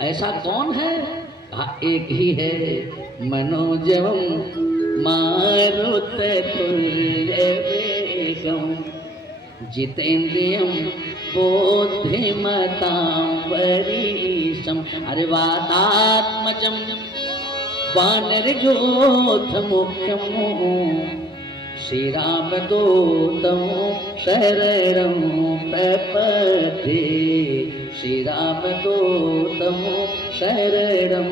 ऐसा कौन है? कहा एक ही है, मनोजवम मारुततुल्य वेगम जितेन्द्रियम बुद्धिमतां वरिष्ठम। अरे वातात्मजम वानरजोथ मुख्यम श्री राम दूतम शरणं प्रपद्ये। श्री राम दूतम शरणं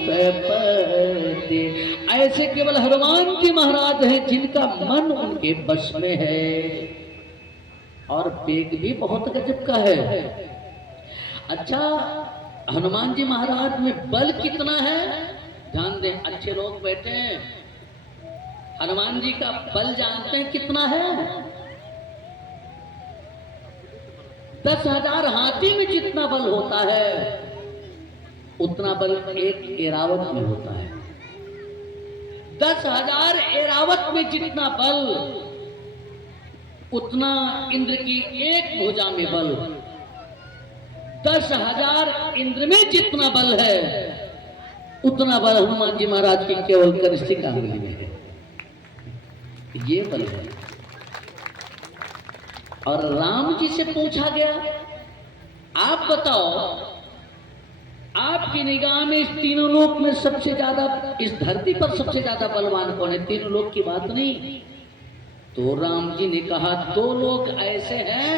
प्रपद्ये। ऐसे केवल हनुमान जी महाराज हैं जिनका मन उनके बस में है और वेग भी बहुत गजब का है। अच्छा, हनुमान जी महाराज में बल कितना है? ध्यान दें, अच्छे लोग बैठे हैं। हनुमान जी का बल जानते हैं कितना है? 10,000 हाथी में जितना बल होता है उतना बल एक एरावत में होता है। 10,000 एरावत में जितना बल उतना इंद्र की एक भुजा में बल। 10,000 इंद्र में जितना बल है उतना बल हनुमान जी महाराज की केवल कनिष्ठिका अंगुली में है। ये बल है। और राम जी से पूछा गया, आप बताओ आपकी निगाह में इस तीनों लोक में सबसे ज्यादा, इस धरती पर सबसे ज्यादा बलवान कौन है? तीनों लोक की बात नहीं। तो राम जी ने कहा 2 लोग ऐसे हैं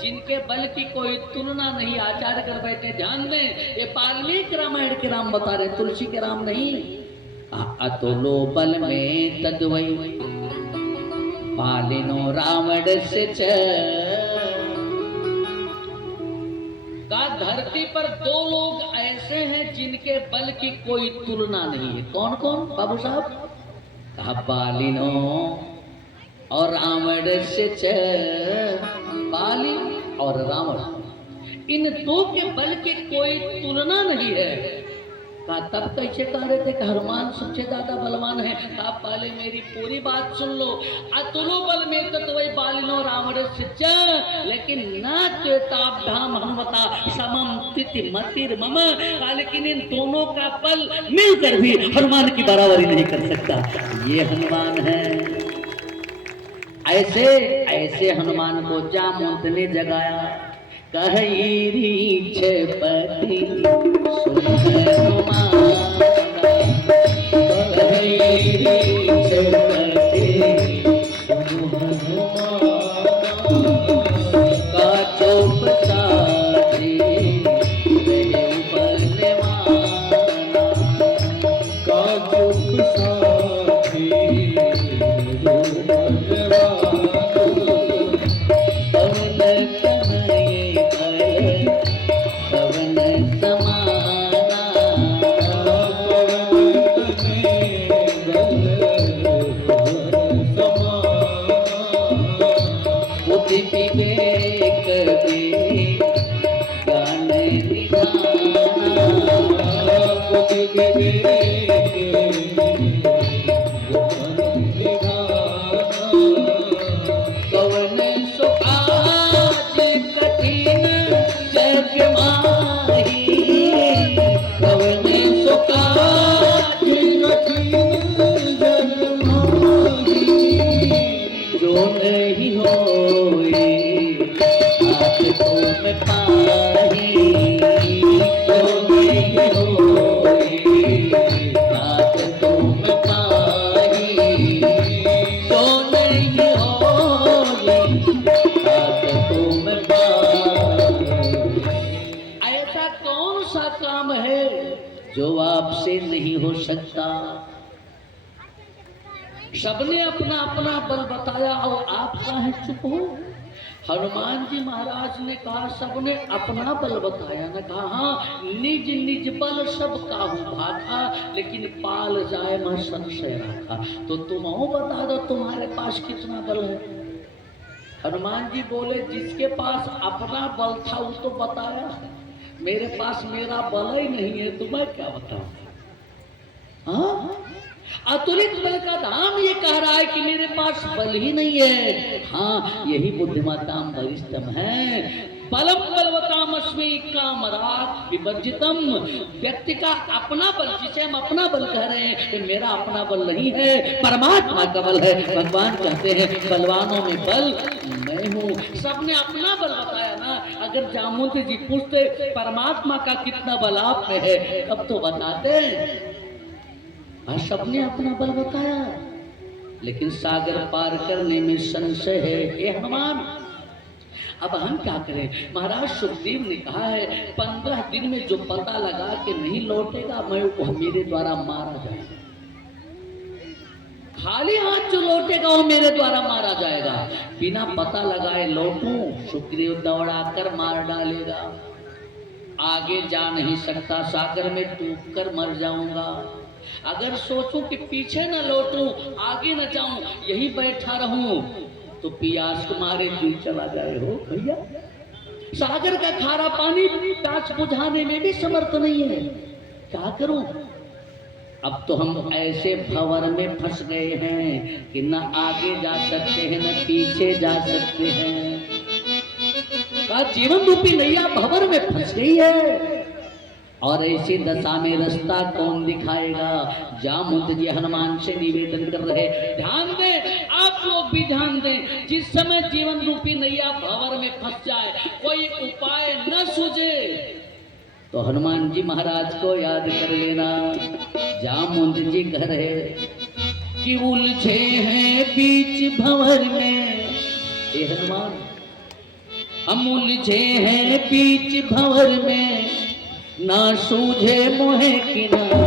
जिनके बल की कोई तुलना नहीं। आचार्य कर बैठे, ध्यान दें, ये वाल्मीकि रामायण के राम बता रहे, तुलसी के राम नहीं। अतुलो बल में तद्वै पालिनो रावण से का धरती पर 2 लोग ऐसे हैं जिनके बल की कोई तुलना नहीं है। कौन कौन बाबू साहब? कहा पालिनो और रावण से बाली और रावण, इन 2 के बल की कोई तुलना नहीं है। कहा तब कैसे कह रहे थे कि हनुमान सबसे ज्यादा बलवान है? कहा पहले मेरी पूरी बात सुन लो। अतुलो बल में तो वही बालिनो रावण से, लेकिन न चेताभ्याम हनुमता समम तिथि मतिर मम। लेकिन इन दोनों का बल मिलकर भी हनुमान की बराबरी नहीं कर सकता। ये हनुमान है। ऐसे ऐसे हनुमान को जामवंत ने जगाया। कही छपति सुन हनुमान, कही छपति सुन हनुमान, का चौप साथी रहे बलवाना, का चौप साथी सबने अपना अपना बल बताया और आप काहे चुप हो? हनुमान जी महाराज ने कहा सबने अपना बल बताया। न कहा हाँ निज निज बल सब काहू भाखा, लेकिन पाल जाए मैं संशय रखा। तो तुम बता दो तुम्हारे पास कितना बल है? हनुमान जी बोले जिसके पास अपना बल था वो तो बताया, मेरे पास मेरा बल ही नहीं है तो मैं क्या बताऊं? हाँ, अतुलित बल का धाम ये कह रहा है कि मेरे पास बल ही नहीं है। हाँ, यही बुद्धिमताम वरिष्ठम है। बलम बलवताम अस्मि का मरात विवर्जितम। व्यक्ति का अपना बल, जिसे हम अपना बल कह रहे हैं, ये मेरा अपना बल नहीं है, परमात्मा का बल है। भगवान कहते हैं बलवानों में बल मैं हूँ। सबने अपना बल बताया ना। अगर जामुन जी पूछते परमात्मा का कितना बल आप में है, तब तो बताते। सबने अपना बल बताया, लेकिन सागर पार करने में संशय है। हे हनुमान, अब हम क्या करें? महाराज सुखदेव ने कहा है 15 दिन में जो पता लगा के नहीं लौटेगा, मैं वो मेरे द्वारा मारा जाएगा। खाली हाथ जो लौटेगा वो मेरे द्वारा मारा जाएगा। बिना पता लगाए लौटूं, सुखदेव दौड़ा कर मार डालेगा। आगे जा नहीं सकता, सागर में डूब कर मर जाऊंगा। अगर सोचूं कि पीछे न लौटूं, आगे न जाऊं, यही बैठा रहूं, तो प्यास के मारे दिल चला जाए। हो भैया, सागर का खारा पानी प्यास बुझाने में भी समर्थ नहीं है। क्या करूं? अब तो हम ऐसे भंवर में फंस गए हैं कि न आगे जा सकते हैं न पीछे जा सकते हैं। जीवन रूपी नैया भंवर में फंस गई है, और ऐसी दशा में रास्ता कौन दिखाएगा? जामुन जी हनुमान से निवेदन कर रहे, ध्यान दें, आप लोग भी ध्यान दें। जिस समय जीवन रूपी नैया भंवर में फंस जाए, कोई उपाय न सूझे, तो हनुमान जी महाराज को याद कर लेना। जामुन जी कह रहे कि उलझे हैं बीच भंवर में, ये हनुमान हम उलझे हैं बीच भंवर में, ना सूझे मोहे किनारा।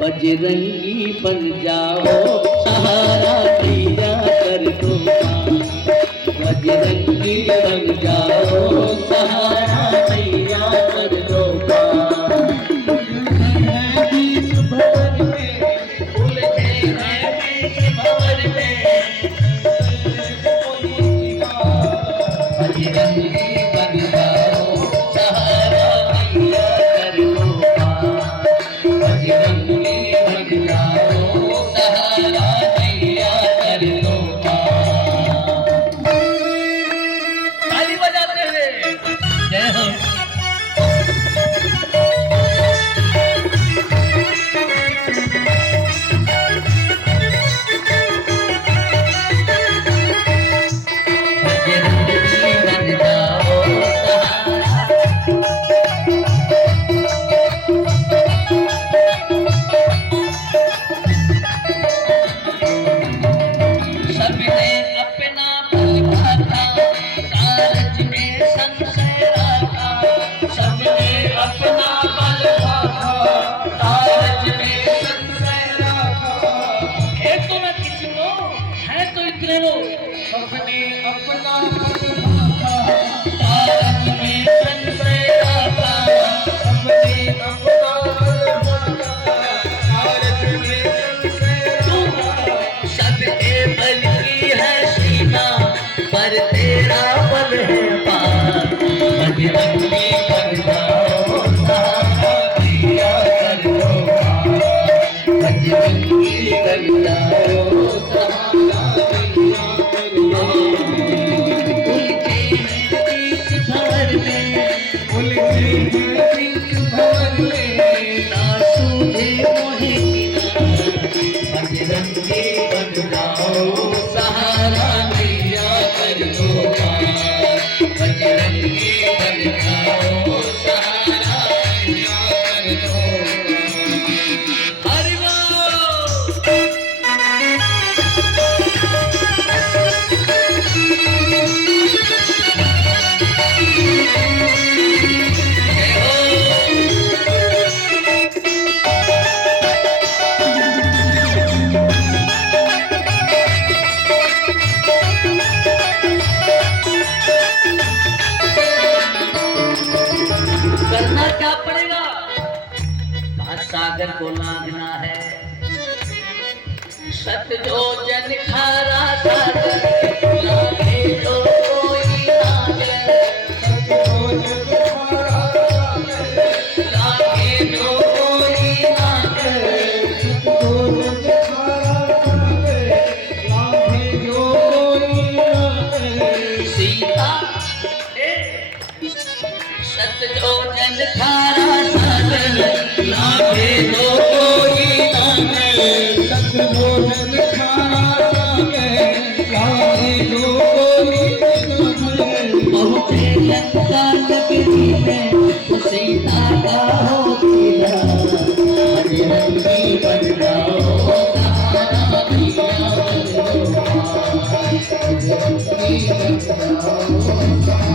बजरंगी बन जाओ सहारा दिया कर दो, बजरंगी बन जाओ सहारा दिया कर दो। बीच भंवर में उलझे हैं बीच भंवर में, बजरंगी बन जाओ सहारा दिया कर दो, बजरंगी बन जाओ सहारा दिया कर दो। ताली बजाते हुए जय हो। सागर को लांघना है, सत जो जन खारा सागर लागे तो कोई लागे, लागे तो कोई लागे, सीता सत जोजन खारा सागर लागे दो कोई नागे सत जोजन खारा सागर लागे दो कोई नागे पहुंचे लंका नगरी में सीता का हो पीला हरिरंगी बन जाओ तारा पिया हरिरंगी बन जाओ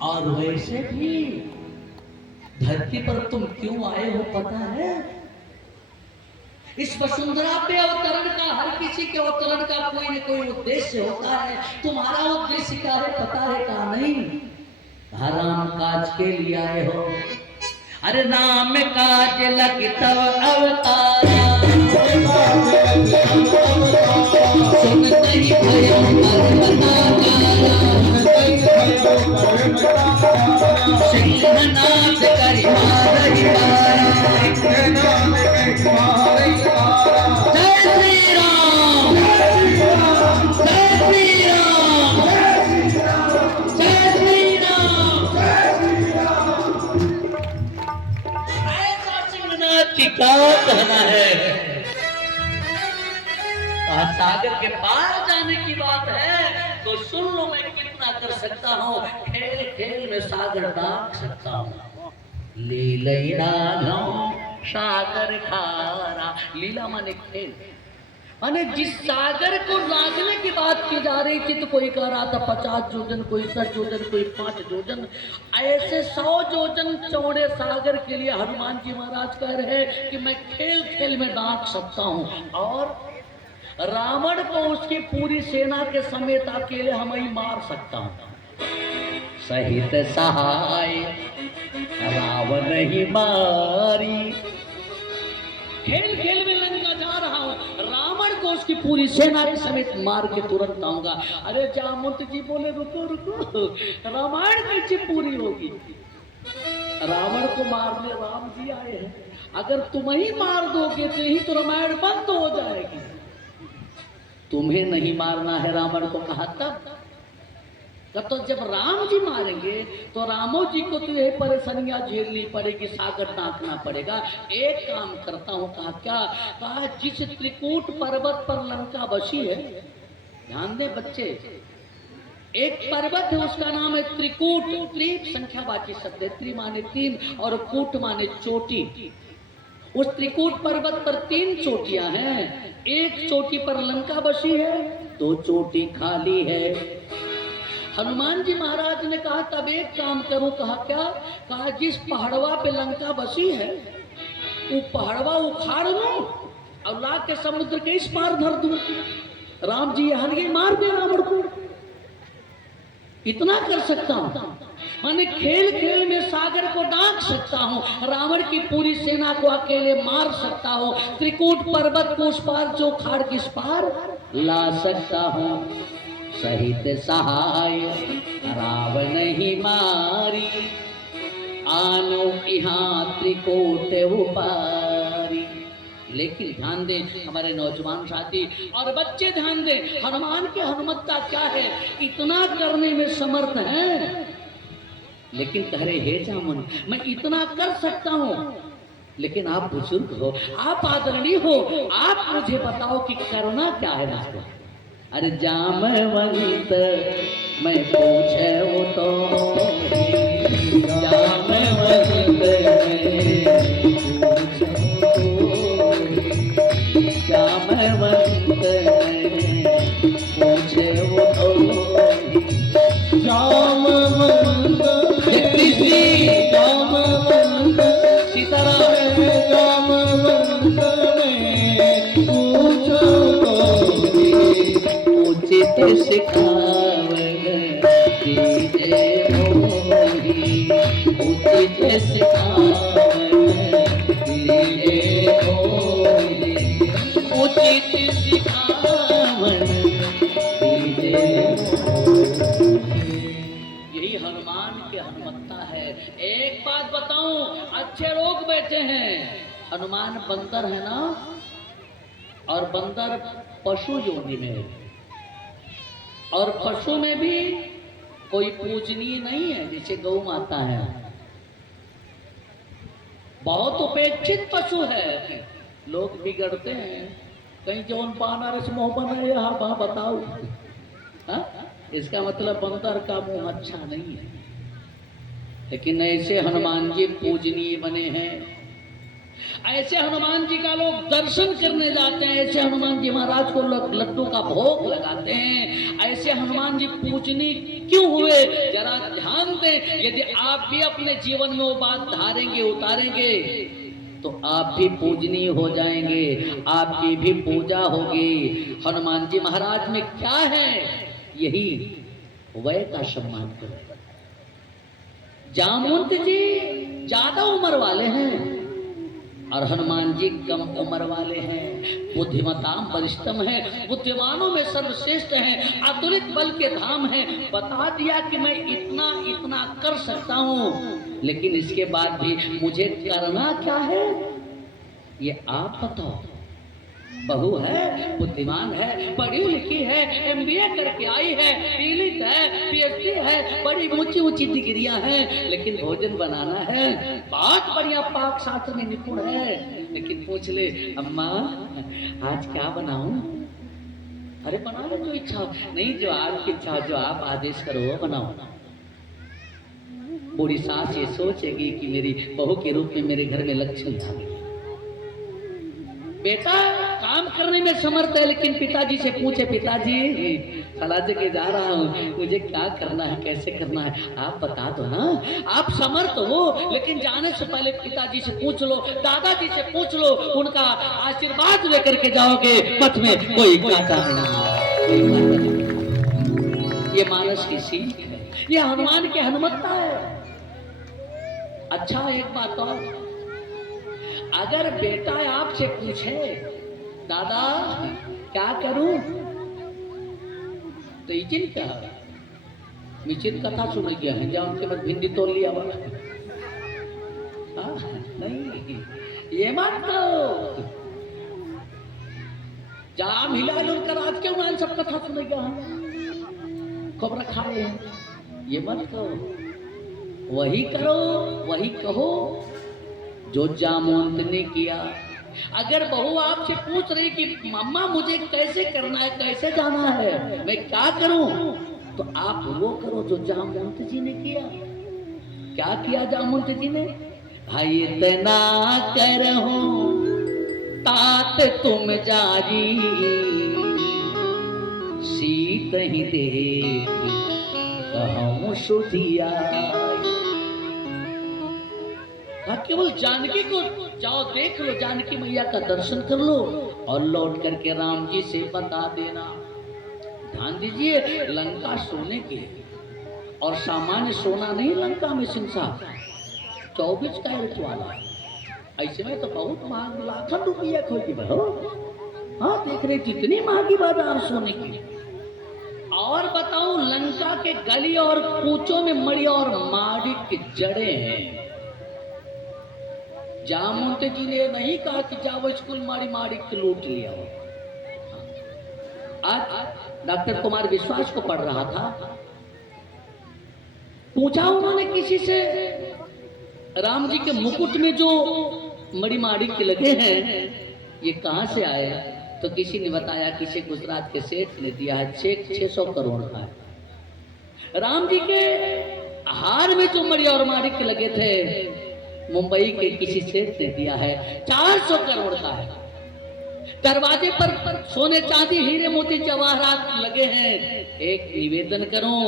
और वैसे भी धरती पर तुम क्यों आए हो पता है? इस वसुंधरा पे अवतरण का हर किसी के अवतरण का कोई न कोई उद्देश्य होता है। तुम्हारा उद्देश्य क्या है पता है? का नहीं राम काज के लिए आए हो। अरे राम काज लगी तब अवतारा सुन नहीं भयो सिंहनाथ करी मारई जय श्री राम जय श्री राम जय श्री राम ऐसा सिंहनाथ की क्या कहना है? सागर के पार जाने की बात है तो सुन लो मैं कितना कर सकता हूँ। खेल खेल में सागर डाक सकता हूँ। लीला सागर खारा लीला माने खेल माने जिस सागर को लागने की बात की जा रही थी तो कोई कह रहा था 50 जोजन कोई 10 जोजन कोई 5 जोजन ऐसे 100 जोजन चौड़े सागर के लिए हनुमान जी महाराज कह रहे कि मैं खेल खेल में डाक सकता हूँ और रावण को उसकी पूरी सेना के समेत अकेले हम ही मार सकता हूं। सहित सहाय रावण ही मारी खेल खेल में लंका जा रहा हूं रावण को उसकी पूरी सेना के समेत मार के तुरंत आऊंगा। अरे जामवंत जी बोले रुको रुको रामायण कैसे पूरी होगी? रावण को मारने राम जी आए हैं। अगर तुम ही मार दोगे तो ही तो रामायण बंद हो जाएगी। तुम्हें नहीं मारना है रावण को कहा तब तो जब राम जी मारेंगे तो रामो जी को तो यही परेशानियां झेलनी पड़ेगी सागर नापना पड़ेगा। एक काम करता हूं कहा क्या? कहा जिस त्रिकूट पर्वत पर लंका बसी है ध्यान दे बच्चे एक पर्वत है उसका नाम है त्रिकूट। त्रिक संख्यावाची शब्द है। त्रि माने 3 और कूट माने चोटी। उस त्रिकूट पर्वत पर 3 चोटियां हैं। एक चोटी पर लंका बसी है 2 चोटी खाली है। हनुमान जी महाराज ने कहा तब एक काम करो। कहा क्या? कहा जिस पहाड़वा पे लंका बसी है वो पहाड़वा उखाड़ लो और ला के समुद्र के इस पार धर दो। राम जी हलगे मार दे रावण को। इतना कर सकता हूं माने खेल खेल में सागर को डाक सकता हूँ। रावण की पूरी सेना को अकेले मार सकता हूँ। त्रिकूट पर्वत को उस पार जो खाड़ किस पार ला सकता हूँ। सहित सहाय रावण ही मारी आनो यहाँ त्रिकूट उपारी। लेकिन ध्यान दें हमारे नौजवान साथी और बच्चे ध्यान दें हनुमान की हनुमत्ता क्या है? इतना करने में समर्थ है लेकिन कह रहे हे जामुन मैं इतना कर सकता हूँ लेकिन आप बुजुर्ग हो आप आदरणीय हो आप मुझे बताओ कि करना क्या है मुझको। अरे जामवंत मैं पूछे वो तो जामवंत जामवंत पूछे वो तो जामवंत सीताराम जामवंत पूछो तो उचित सिखावन कीजिए। सिखावन कीजे मोरे, उचित सिखावन कीजे मोरे। यही हनुमान की हनुमत्ता है। एक बात बताऊं, अच्छे लोग बैठे हैं, हनुमान बंदर है ना, और बंदर पशु योनि में है, और पशु में भी कोई पूजनीय नहीं है, जैसे गौ माता है, बहुत उपेक्षित पशु है। लोग बिगड़ते हैं, कहीं जौन पाना से मुंह बनाए, हाँ बताओ, हा? इसका मतलब बंदर का मुंह अच्छा नहीं है। लेकिन ऐसे हनुमान जी पूजनीय बने हैं, ऐसे हनुमान जी का लोग दर्शन करने जाते हैं, ऐसे हनुमान जी महाराज को लड्डू का भोग लगाते हैं, ऐसे हनुमान जी पूजनीय क्यों हुए, जरा ध्यान दें। यदि आप भी अपने जीवन में वो बात धारेंगे, उतारेंगे, तो आप भी पूजनीय हो जाएंगे, आपकी भी पूजा होगी। हनुमान जी महाराज में क्या है, यही वय का सम्मान करें। जामवंत जी ज्यादा उम्र वाले हैं और हनुमान जी कम उम्र वाले हैं, बुद्धिमताम वरिष्ठम है, बुद्धिमानों में सर्वश्रेष्ठ हैं, अतुलित बल के धाम हैं। बता दिया कि मैं इतना इतना कर सकता हूं, लेकिन इसके बाद भी मुझे करना क्या है, ये आप बताओ। बहू है, बुद्धिमान है, पढ़ी लिखी है, MBA करके आई है, पीलित है, PhD है, बड़ी ऊंची ऊंची डिग्रियां हैं, लेकिन भोजन बनाना है, बहुत बढ़िया पाक शास्त्र में निपुण है। लेकिन पूछ ले, अम्मा आज क्या बनाऊं? अरे बना लो जो इच्छा हो। नहीं, जो आपकी इच्छा हो, जो आप आदेश करो वो बनाओ। बूढ़ी सास ये सोचेगी कि मेरी बहू के रूप में मेरे घर में लक्ष्मी आ गई। बेटा काम करने में समर्थ है, लेकिन पिताजी से पूछे, पिताजी फला जगह जा रहा हूँ, मुझे क्या करना है, कैसे करना है, आप बता दो ना। आप समर्थ हो, लेकिन जाने से पहले पिताजी से पूछ लो, दादाजी से पूछ लो, उनका आशीर्वाद लेकर के जाओगे, पथ में कोई काटा नहीं। ये मानस की सीख है, ये हनुमान की हनुमत्ता है। अच्छा एक बात और, अगर बेटा आपसे पूछे, दादा क्या करूं, तो इचिन क्या मिचिन कथा सुन गया है, जहाँ उनके बाद भिंडी तोड़ लिया वाला नहीं, ये मत करो। जाम हिला कर आज क्यों ना सब कथा सुन गया है, खबर खा ले, ये मत करो। वही करो, वही कहो जो जामवंत ने किया। अगर बहू आपसे पूछ रही कि मम्मा मुझे कैसे करना है, कैसे जाना है, मैं क्या करूं, तो आप वो करो जो जामवंत जी ने किया। क्या किया जामवंत जी ने? भाई इतना करहूं तात तुम जारी, सीत ही देख कहूं सुधिया। केवल जानकी को जाओ देख लो, जानकी मैया का दर्शन कर लो और लौट करके राम जी से बता देना। ध्यान दीजिए, लंका सोने की और सामान्य सोना नहीं, लंका में सिंसार 24 कैरेट वाला। ऐसे में तो बहुत महंग, लाखों रुपया खोती बहो। हाँ देख रहे, जितनी महंगी बाजार सोने की। और बताओ, लंका के गली और कूचों में मड़ी और माड़िक की जड़े हैं। जामवंत जी ने नहीं कहा कि जाओ स्कूल मारी मारी के लूट लिया हो। आज डॉक्टर कुमार विश्वास को पढ़ रहा था, पूछा उन्होंने किसी से, राम जी के मुकुट में जो मड़ी माड़ी के लगे हैं ये कहां से आए? तो किसी ने बताया, किसी गुजरात के सेठ ने दिया है, चेक 600 करोड़ का है। राम जी के हार में जो मड़ी और माड़ी के लगे थे, मुंबई के किसी सेठ ने दिया है, 400 करोड़ का है। दरवाजे पर सोने चांदी हीरे मोती जवाहरात लगे हैं। एक निवेदन करूं,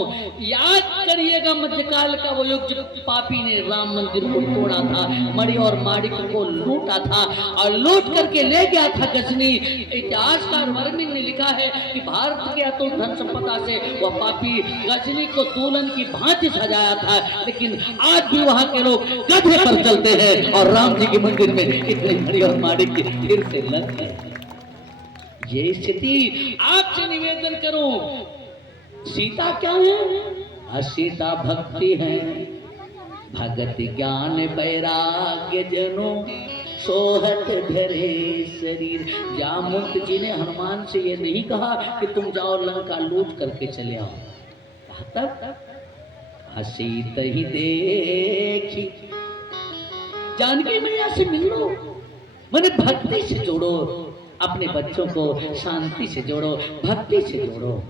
याद करिएगा मध्यकाल का वो युग जब पापी ने राम मंदिर को तोड़ा था, मणि और माणिक को लूटा था और लूट करके ले गया था गजनी। इतिहासकार वर्णन ने लिखा है कि भारत के अतुल धन संपदा से वह पापी गजनी को दुल्हन की भांति सजाया था, लेकिन आज भी वहां के लोग गधे पर चलते हैं और राम जी के मंदिर में इतने मणि और माणिक फिर से लग गए। ये स्थिति आपसे निवेदन करूं, सीता क्या है? सीता भक्ति है, भगत ज्ञान वैराग्य जनो सोहत धरे शरीर। जामुत जी ने हनुमान से ये नहीं कहा कि तुम जाओ लंका लूट करके चले आओ, तब सीत ही देखी जानकी मैया से मिलो, मैंने भक्ति से जोड़ो, अपने बच्चों को शांति से जोड़ो, भक्ति से जोड़ो,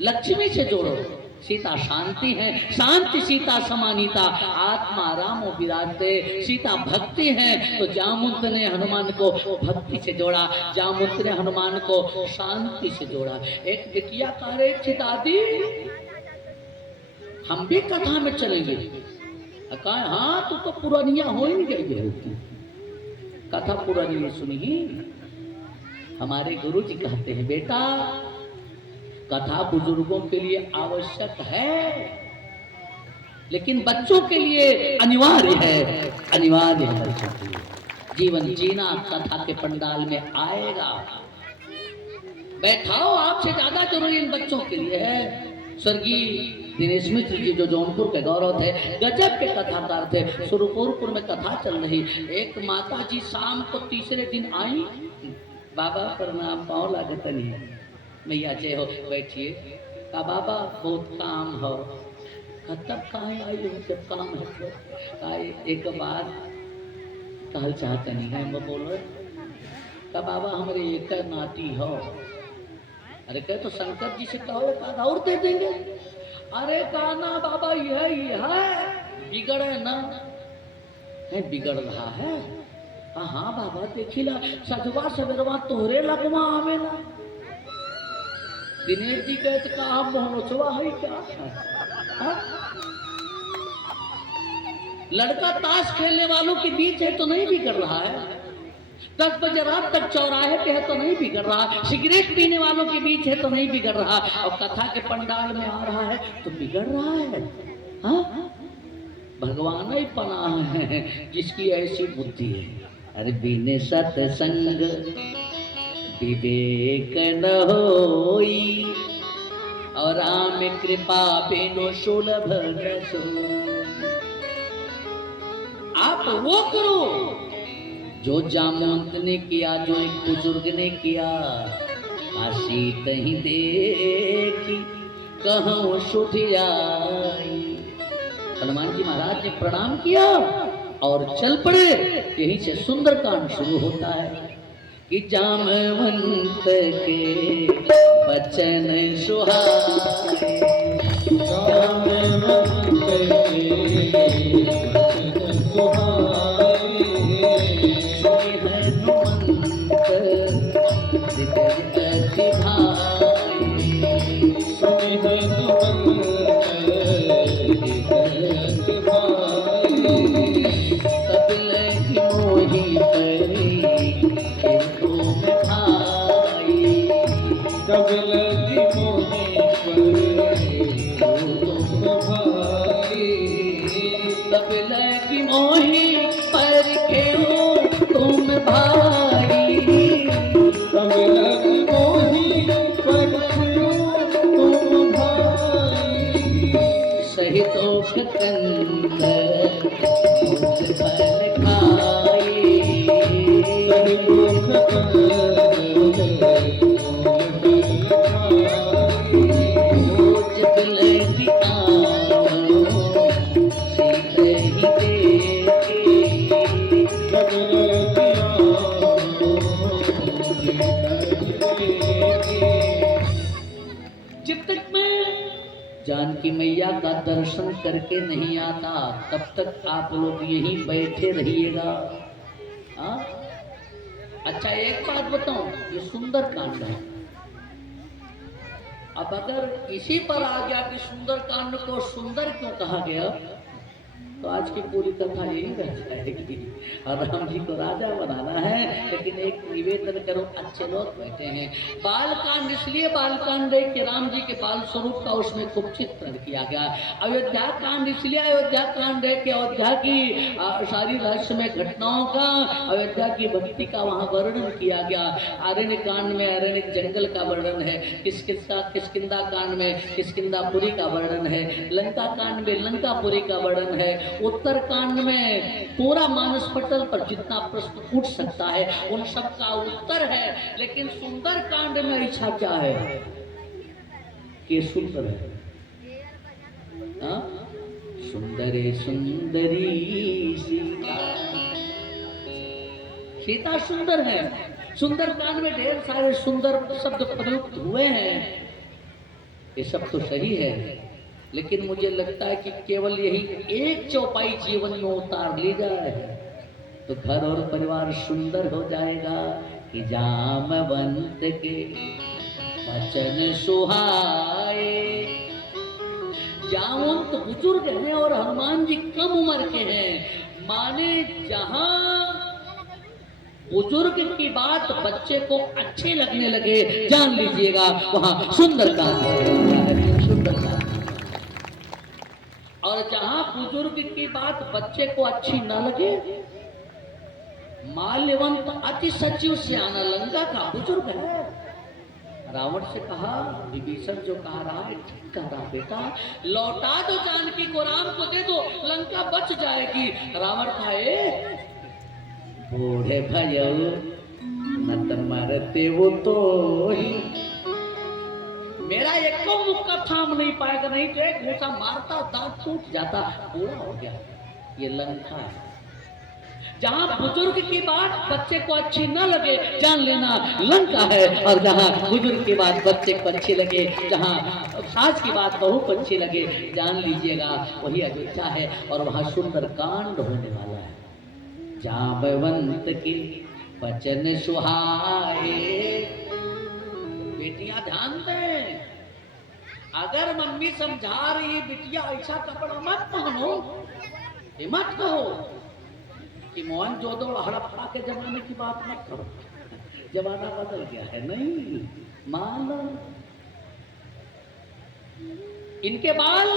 लक्ष्मी से जोड़ो। सीता शांति है, शांति सीता समानीता, आत्मा रामो विराजते। सीता भक्ति है, तो जामुत ने हनुमान को भक्ति से जोड़ा, जामुत ने हनुमान को शांति से जोड़ा। एक बिटिया कह रही थी, दादी हम भी कथा में चलेंगे। कहा हाँ तू तो पुरानिया हो ही नहीं गई, कथा पुरानी सुनी ही। हमारे गुरु जी कहते हैं, बेटा कथा बुजुर्गों के लिए आवश्यक है, लेकिन बच्चों के लिए अनिवार्य है, अनिवार्य है। जीवन जीना कथा के पंडाल में आएगा। बैठाओ, आपसे ज्यादा जरूरी इन बच्चों के लिए है। स्वर्गीय दिनेश मिश्र जी जो जौनपुर के गौरव थे, गजब के कथाकार थे। सुरपुरपुर में कथा चल रही, एक माता जी शाम को तीसरे दिन आई, बाबा प्रणाम, पाँव लागत नहीं, मैया जय हो, बैठिए। कहा बाबा बहुत काम हो। तब कहाँ आई हो, जब काम है तो। कहा एक बात कहल चाहते नहीं है, वो बोलो। कहा बाबा हमारे एक नाती हो। अरे कहे तो शंकर जी से कहो, एक और दे देंगे। अरे कहा ना बाबा यह बिगड़े ना है, बिगड़ रहा है। हाँ बाबा देखिला सजवा सवेरवा तोहरे लगवा आवेला। दिनेश जी कहते कहा मोहनोचवा है क्या? हा? लड़का ताश खेलने वालों के बीच है तो नहीं बिगड़ रहा है, 10 बजे रात तक चौराहे पे है तो नहीं बिगड़ रहा, सिगरेट पीने वालों के बीच है तो नहीं बिगड़ रहा, और कथा के पंडाल में आ रहा है तो बिगड़ रहा है। हाँ भगवान ही पनाह है जिसकी ऐसी बुद्धि है। अरे बिन सत्संग विवेक न होई, और राम कृपा बिनु सुलभ न सोई। आप वो करो जो जामुत ने किया, जो एक बुजुर्ग ने किया। सीत ही देखी कहूँ सुध आई। हनुमान जी महाराज ने प्रणाम किया और चल पड़े। यहीं से सुंदरकांड शुरू होता है कि जामवंत के बचन सुहाए, जामवंत के बचन सुहाए, सोई हनुमंत हृदय के भाई, सोई हनुमंत हृदय के भाई। कपिल की मोही परी किंतु में भाई, कपिल की मोही परी किंतु में भाई, कपिल की मोही पर खेलो तुम भाई, कपिल की मोही पर खेलो तुम भाई। सहितो कंद फल खाई, सहितो जब तक मैं जानकी मैया का दर्शन करके नहीं आता तब तक आप लोग यहीं बैठे रहिएगा। अच्छा एक बात बताऊं, ये सुंदर कांड है। अब अगर इसी पर आ गया कि सुंदर कांड को सुंदर क्यों कहा गया, तो आज की पूरी कथा यही रह जाएगी। और राम जी को राजा बनाना है, लेकिन एक निवेदन करो, अच्छे लोग बैठे हैं। बालकांड इसलिए बालकांड है कि राम जी के बाल स्वरूप का उसमें खूब चित्रण किया गया। अयोध्या कांड इसलिए अयोध्या कांड है कि अयोध्या की सारी रहस्यमय घटनाओं का, अयोध्या की भक्ति का वहाँ वर्णन किया गया। अरण्य कांड में अरण्य जंगल का वर्णन है, किष्किंधा कांड में किष्किंधापुरी का वर्णन है, लंका कांड में लंकापुरी का वर्णन है, उत्तर कांड में पूरा मानस पटल पर जितना प्रश्न उठ सकता है उन सब का उत्तर है। लेकिन सुंदर कांड में इच्छा क्या है कि सुंदर है, सुंदरे सुंदरी सीता, सीता सुंदर है। सुंदर कांड में ढेर सारे सुंदर शब्द प्रयुक्त हुए हैं, ये सब तो सही है, लेकिन मुझे लगता है कि केवल यही एक चौपाई जीवन में उतार ली जाए तो घर और परिवार सुंदर हो जाएगा। कि जामवंत के वचन सुहाए। जामवंत बुजुर्ग हैं और हनुमान जी कम उम्र के हैं, माने जहां बुजुर्ग की बात बच्चे को अच्छे लगने लगे, जान लीजिएगा वहां सुंदर काम है, सुंदर काम। और जहां बुजुर्ग की बात बच्चे को अच्छी न लगे, माल्यवंत अति सचिव सियाना लंका का बुजुर्ग है। रावण से कहा, विभीषण जो कह रहा है ठीक कह रहा, बेटा लौटा दो जानकी को, राम को दे दो, लंका बच जाएगी। रावण कहा, बूढ़े भयो न तो मरते वो तो ही, मेरा एक मुक्का थाम नहीं पाएगा, नहीं तो एक घूसा मारता दांत टूट जाता, पूरा हो गया। ये लंका है। जहां बुजुर्ग की बात बच्चे को अच्छी न लगे, जान लेना लंका है। और जहां बुजुर्ग की बात बच्चे को अच्छी लगे, जहां सास की बात बहू को अच्छी लगे, जान लीजिएगा वही अयोध्या है। और वहां सुंदर कांड होने वाला है। जाम्बवंत के वचन सुहाए। बेटियां ध्यान दें, अगर मम्मी समझा रही है बिटिया ऐसा कपड़ा मत पहनो, ये मत कहो कि मोहन जोदड़ो हड़प्पा के जमाने की बात मत करो, जमाना बदल गया है। नहीं, मान लो इनके बाल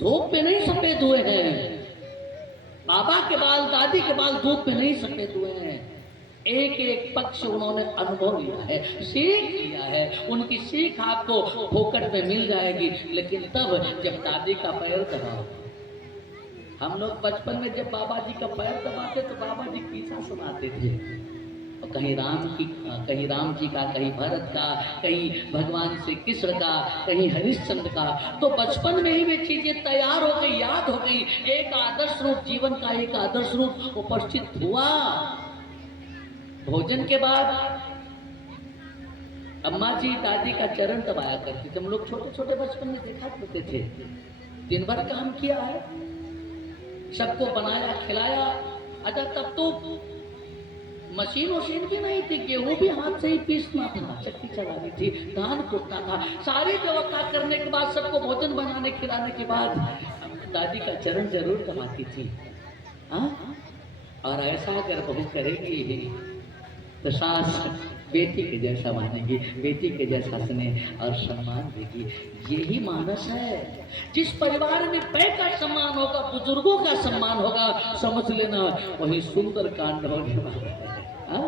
धूप पे नहीं सफेद हुए हैं, बाबा के बाल दादी के बाल धूप पे नहीं सफेद हुए हैं। एक एक पक्ष उन्होंने अनुभव लिया है, सीख लिया है। उनकी सीख आपको फोकट में मिल जाएगी, लेकिन तब जब दादी का पैर दबाओ। हम लोग बचपन में जब बाबा जी का पैर दबाते तो बाबा जी किस्सा सुनाते थे, और कहीं राम जी का, कहीं भरत का, कहीं भगवान श्री कृष्ण का, कहीं हरिश्चंद्र का। तो बचपन में ही वे चीजें तैयार हो गई, याद हो गई। एक आदर्श रूप जीवन का, एक आदर्श रूप उपस्थित हुआ। भोजन के बाद अम्मा जी दादी का चरण दबाया करती थी। हम लोग छोटे छोटे बचपन में देखा करते थे। दिन भर काम किया है, सबको बनाया खिलाया। अच्छा, तब तो मशीन वशीन भी नहीं थी, गेहूं भी हाथ से ही पीसना था, चक्की चलानी थी, धान कुटना था। सारी व्यवस्था करने के बाद, सबको भोजन बनाने खिलाने के बाद दादी का चरण जरूर दबाती थी। और ऐसा अगर बहू करेगी तो सास बेटी के जैसा मानेगी, बेटी के जैसा स्नेह और सम्मान देगी। यही मानस है। जिस परिवार में पैर का सम्मान होगा, बुजुर्गों का सम्मान होगा, समझ लेना वही सुंदर कांड होने वाला है।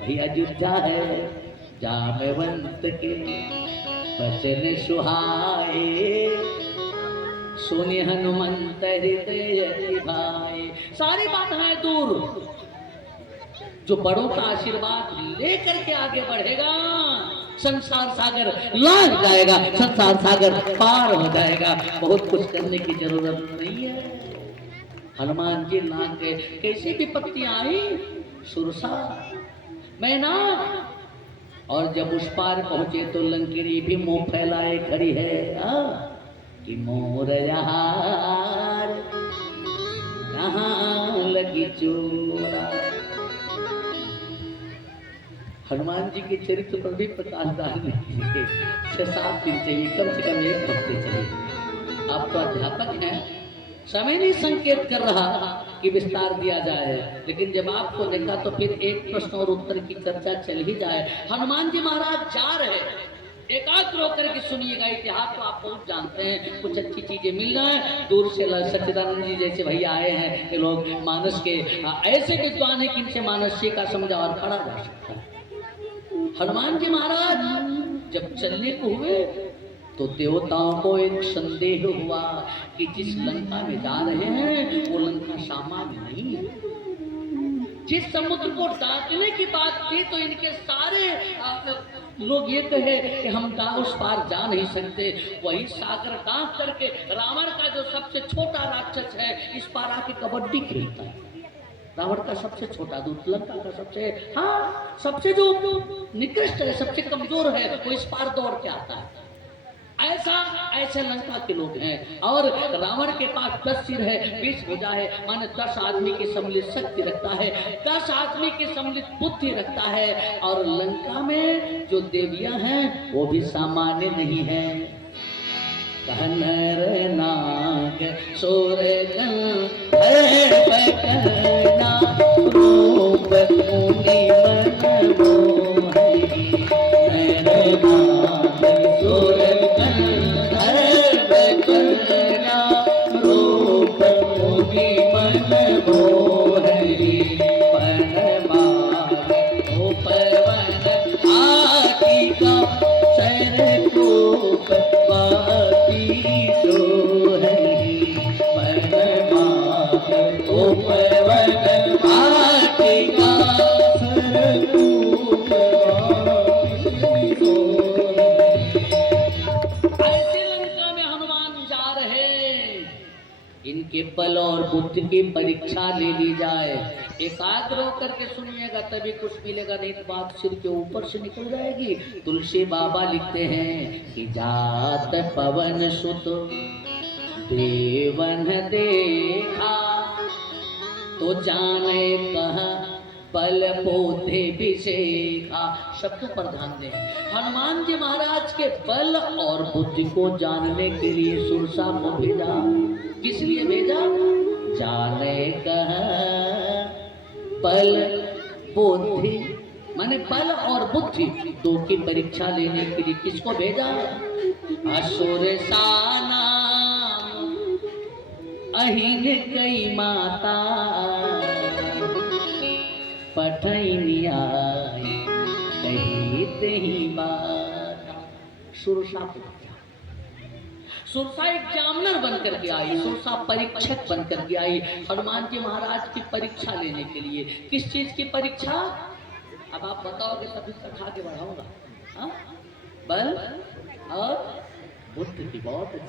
वही अयोध्या है। जाम्बवंत के वचन सुहाए, सुनि हनुमंत हृदय भाई। सारी बाधाएं दूर, जो बड़ों का आशीर्वाद लेकर के आगे बढ़ेगा, संसार सागर लांघ जाएगा, संसार सागर पार हो जाएगा। बहुत कुछ करने की जरूरत नहीं है। हनुमान जी लांघ गए। कैसी विपत्तियां आई, सुरसा, मैनाक। और जब उस पार पहुंचे तो लंकिनी भी मुंह फैलाए खड़ी है कि मोर यार कहाँ लगी चोरा। हनुमान जी के चरित्र पर भी प्रकाश डालने के लिए 6-7 दिन चाहिए, कम से कम 1 हफ्ते चाहिए। आप तो अध्यापक हैं, समय नहीं संकेत कर रहा कि विस्तार दिया जाए, लेकिन जब आपको देखा तो फिर एक प्रश्न और उत्तर की चर्चा चल ही जाए। हनुमान जी महाराज जा रहे, एकाग्र होकर के सुनिएगा। इतिहास तो आप बहुत जानते हैं, कुछ अच्छी चीजें मिल रहा है। दूर से सच्चिदानंद जी जैसे भैया आए हैं, ये लोग मानस के ऐसे विद्वान है कि इनसे मानस्य का समझा और पढ़ा जा सकता है। हनुमान जी महाराज जब चलने को हुए तो देवताओं को एक संदेह हुआ कि जिस लंका में जा रहे हैं वो लंका सामान्य नहीं है। जिस समुद्र को डांटने की बात थी तो इनके सारे लोग ये कहे कि हम उस पार जा नहीं सकते, वही सागर कांप करके रावण का जो सबसे छोटा राक्षस है इस पार आके कबड्डी खेलता है। रावण का सबसे छोटा दूत, लंका का सबसे जो निकृष्ट है, सबसे कमजोर है, वो इस पार दौड़ के आता है। ऐसे लंका के लोग हैं। और रावण के पास 10 सिर है, 20 भुजा है, माने 10 आदमी की सम्मिलित शक्ति रखता है, 10 आदमी की सम्मिलित बुद्धि रखता है। और लंका में जो देवियां हैं वो भी सामान्य नहीं है। कहनर नाग सोरगन रूप मुनि मन मोहनी, नाग सोरगन रूप मुनि मन मोहनी, परमा पवन आदि का सर रूप इनके बल और बुद्धि की परीक्षा ले ली जाए। एकाग्र होकर के सुनिएगा तभी कुछ मिलेगा, नहीं तो बात सिर के ऊपर से निकल जाएगी। तुलसी बाबा लिखते हैं कि जात पवन सुत देवन देखा, तो जाने कहाँ बल पोते विशेखा। शब्दों पर ध्यान दें। हनुमान जी महाराज के बल और बुद्धि को जानने के लिए सुरसा को भेजा। किस लिए भेजा? जाने कहाँ बल बुद्धि, माने बल और बुद्धि दो की परीक्षा लेने के लिए किसको भेजा? असुर साना अहिन कई माता, पठैनिया कहते ही बात। सुरसा सुरसा एग्जामिनर बनकर के आई, सुरसा परीक्षक बनकर के आई हनुमान जी महाराज की परीक्षा लेने के लिए। किस चीज की परीक्षा? अब आप बताओगे तभी तक आगे बढ़ाऊंगा। बल और बुद्धि की। बहुत अच्छी